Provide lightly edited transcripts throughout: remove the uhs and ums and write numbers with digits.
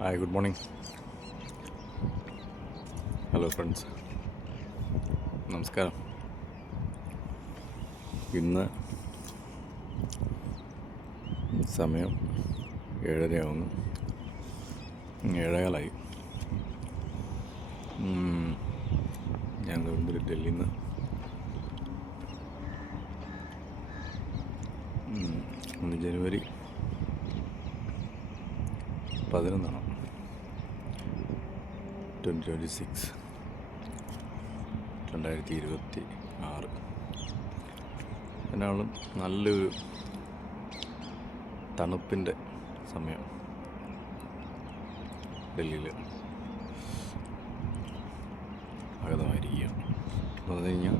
Hi, good morning. Hello friends, നമസ്കാരം. ഇന്ന് സമയം 7:30 ആവുന്നു. 7:15. ഞാൻ മുമ്പിൽ ഡൽഹിയിൽ നിന്ന് ഇന്ന് ജനുവരി 11 2026 എന്നാലും നല്ലൊരു തണുപ്പിൻ്റെ സമയം ഡൽഹിയിൽ ആഗതമായിരിക്കുകയാണ്. എന്ന് പറഞ്ഞു കഴിഞ്ഞാൽ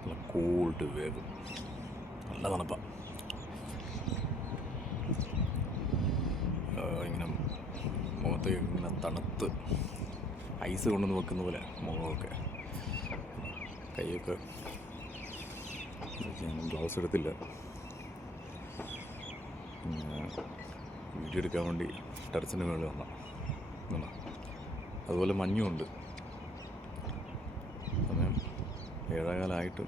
നല്ല കോൾഡ് വേവ്, നല്ല തണുപ്പാണ്. ഇങ്ങനെ മുഖത്ത് ഇങ്ങനെ തണുത്ത് ഐസ് കൊണ്ടുവന്ന് വെക്കുന്ന പോലെ മുഖമൊക്കെ, കൈയൊക്കെ. ഞാൻ ഗ്ലൗസ് എടുത്തില്ല, വീഡിയോ എടുക്കാൻ വേണ്ടി ടെറസിന് മുകളിൽ വന്ന. അതുപോലെ മഞ്ഞുമുണ്ട്. സമയം 7:15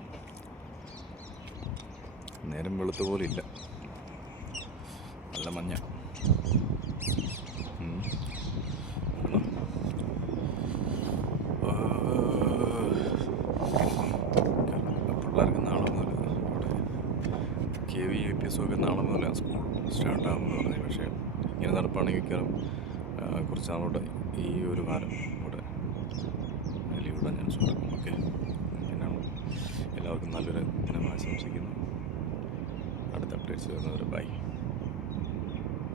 നേരം വെളുത്ത പോലെ ഇല്ല, നല്ല മഞ്ഞ. പിള്ളേർക്ക് നാളെ മുതൽ KVIPS ഒക്കെ നാളെ മുതൽ സ്കൂൾ സ്റ്റാർട്ടാകുമെന്ന് പറഞ്ഞു. പക്ഷേ ഇങ്ങനെ നടപ്പാണെങ്കിൽ മിക്കവാറും കുറച്ച് നാളോട്ട് ഈ ഒരു വാരം ഇവിടെ ലീവിടാൻ ഞാൻ ശ്രമിക്കും. ഓക്കെ, എന്നാണ് എല്ലാവർക്കും നല്ലൊരു ദിനം ആശംസിക്കുന്നു. അടുത്ത അപ്ഡേറ്റ്സ് വരുന്നവരെ ബൈ.